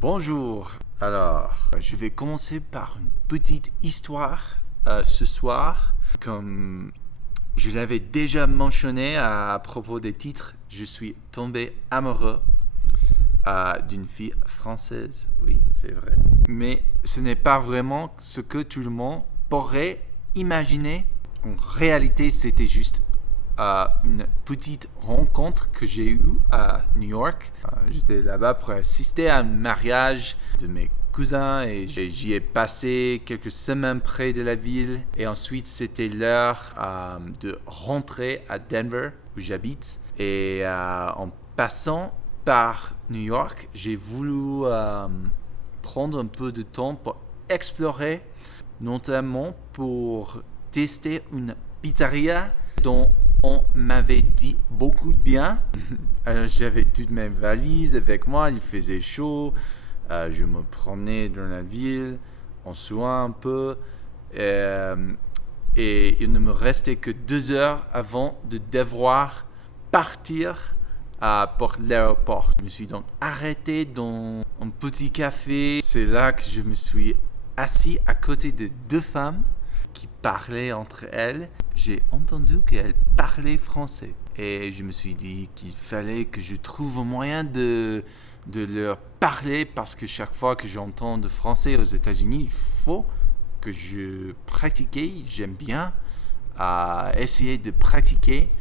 Bonjour. Alors, je vais commencer par une petite histoire ce soir. Comme je l'avais déjà mentionné à propos des titres, je suis tombé amoureux d'une fille française. Oui, c'est vrai. Mais ce n'est pas vraiment ce que tout le monde pourrait imaginer. En réalité, c'était juste une petite rencontre que j'ai eue à New York. J'étais là-bas pour assister à un mariage de mes cousins et j'y ai passé quelques semaines près de la ville. Et ensuite, c'était l'heure de rentrer à Denver, où j'habite. Et en passant par New York, j'ai voulu prendre un peu de temps pour explorer, notamment pour tester une pizzeria dont on m'avait dit beaucoup de bien. Alors, j'avais toutes mes valises avec moi, il faisait chaud, je me promenais dans la ville, on suant un peu, et il ne me restait que 2 heures avant de devoir partir pour l'aéroport. Je me suis donc arrêté dans un petit café. C'est là que je me suis assis à côté de 2 femmes qui parlaient entre elles. J'ai entendu qu'elles parlaient français. Et je me suis dit qu'il fallait que je trouve un moyen de leur parler parce que chaque fois que j'entends de français aux États-Unis, il faut que je pratique. J'aime bien essayer de pratiquer.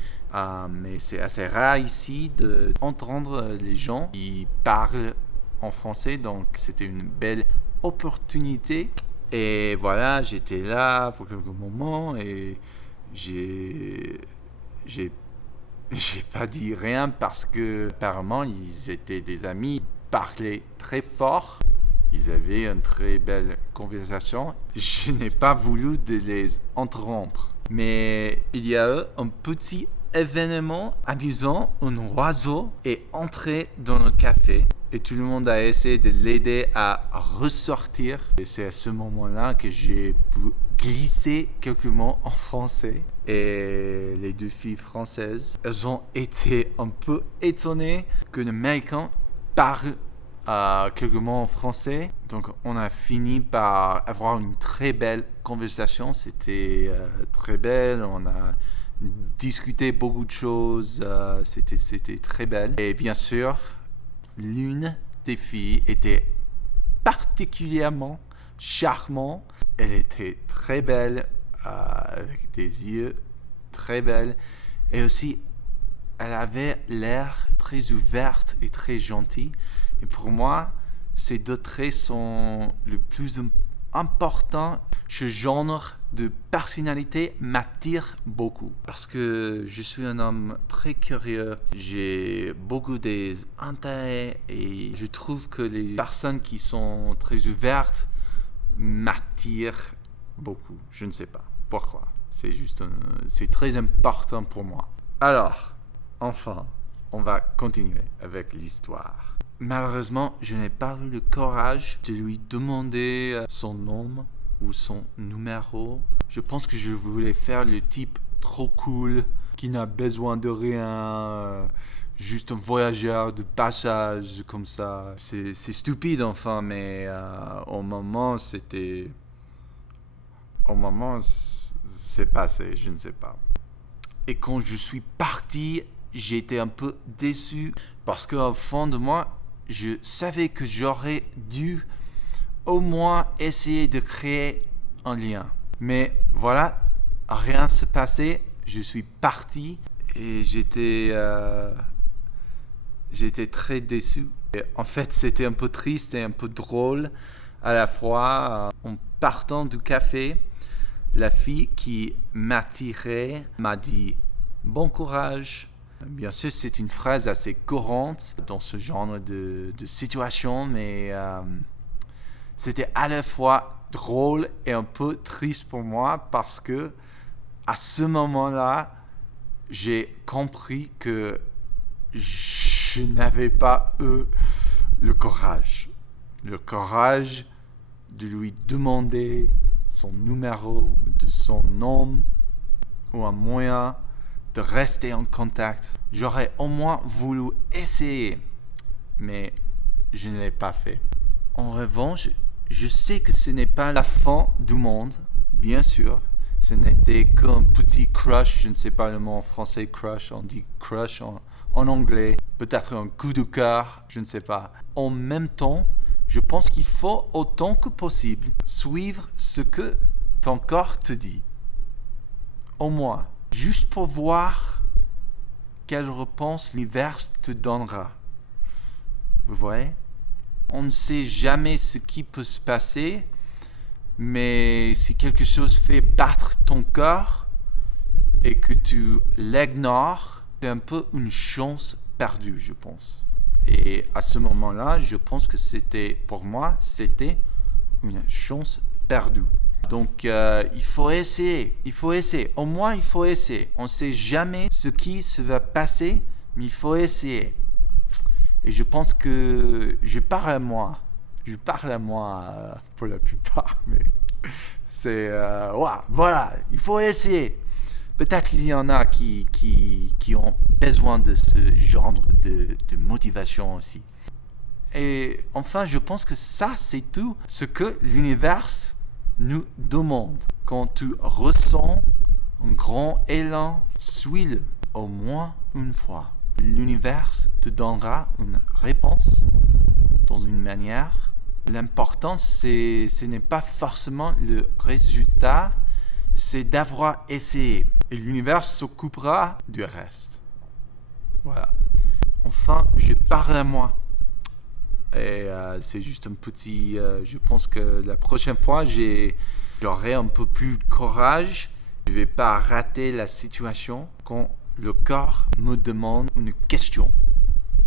Mais c'est assez rare ici d'entendre les gens qui parlent en français. Donc c'était une belle opportunité. Et voilà, j'étais là pour quelques moments et j'ai pas dit rien parce que apparemment ils étaient des amis, ils parlaient très fort, ils avaient une très belle conversation. Je n'ai pas voulu de les interrompre. Mais il y a eu un petit événement amusant, un oiseau est entré dans le café. Et tout le monde a essayé de l'aider à ressortir. Et c'est à ce moment-là que j'ai pu glisser quelques mots en français. Et les 2 filles françaises, elles ont été un peu étonnées que l'Américain parle quelques mots en français. Donc on a fini par avoir une très belle conversation. C'était très belle. On a discuté beaucoup de choses. C'était très belle. Et bien sûr, l'une des filles était particulièrement charmante. Elle était très belle, avec des yeux très belles. Et aussi, elle avait l'air très ouverte et très gentille. Et pour moi, ces 2 traits sont le plus important. Ce genre de personnalité m'attire beaucoup parce que je suis un homme très curieux. J'ai beaucoup d'intérêts et je trouve que les personnes qui sont très ouvertes m'attirent beaucoup. Je ne sais pas pourquoi. C'est très important pour moi. Alors, enfin, on va continuer avec l'histoire. Malheureusement, je n'ai pas eu le courage de lui demander son nom ou son numéro. Je pense que je voulais faire le type trop cool, qui n'a besoin de rien, juste un voyageur de passage comme ça. C'est stupide enfin, mais au moment c'est passé, je ne sais pas. Et quand je suis parti, j'ai été un peu déçu parce qu'au fond de moi, je savais que j'aurais dû au moins essayer de créer un lien. Mais voilà, rien ne s'est passé. Je suis parti et j'étais très déçu. Et en fait, c'était un peu triste et un peu drôle à la fois. En partant du café, la fille qui m'attirait m'a dit « Bon courage ». Bien sûr, c'est une phrase assez courante dans ce genre de situation, mais c'était à la fois drôle et un peu triste pour moi parce que à ce moment-là, j'ai compris que je n'avais pas eu le courage de lui demander son numéro, de son nom ou un moyen de rester en contact. J'aurais au moins voulu essayer, mais je ne l'ai pas fait. En revanche, je sais que ce n'est pas la fin du monde, bien sûr. Ce n'était qu'un petit crush, je ne sais pas le mot en français, crush, on dit crush en anglais. Peut-être un coup de cœur, je ne sais pas. En même temps, je pense qu'il faut autant que possible suivre ce que ton corps te dit. Au moins, juste pour voir quelle réponse l'univers te donnera. Vous voyez? On ne sait jamais ce qui peut se passer, mais si quelque chose fait battre ton cœur et que tu l'ignores, c'est un peu une chance perdue, je pense. Et à ce moment-là, je pense que pour moi, c'était une chance perdue. Donc, il faut essayer. Au moins, il faut essayer. On ne sait jamais ce qui se va passer, mais il faut essayer. Et je pense que je parle à moi pour la plupart, mais c'est voilà, il faut essayer. Peut-être qu'il y en a qui ont besoin de ce genre de motivation aussi. Et enfin, je pense que ça, c'est tout ce que l'univers nous demande. Quand tu ressens un grand élan, suis-le au moins une fois. L'univers te donnera une réponse dans une manière. L'important, ce n'est pas forcément le résultat, c'est d'avoir essayé. Et l'univers s'occupera du reste. Voilà. Enfin, je parle à moi. Et c'est juste un petit... je pense que la prochaine fois, j'aurai un peu plus de courage. Je ne vais pas rater la situation quand le corps me demande une question.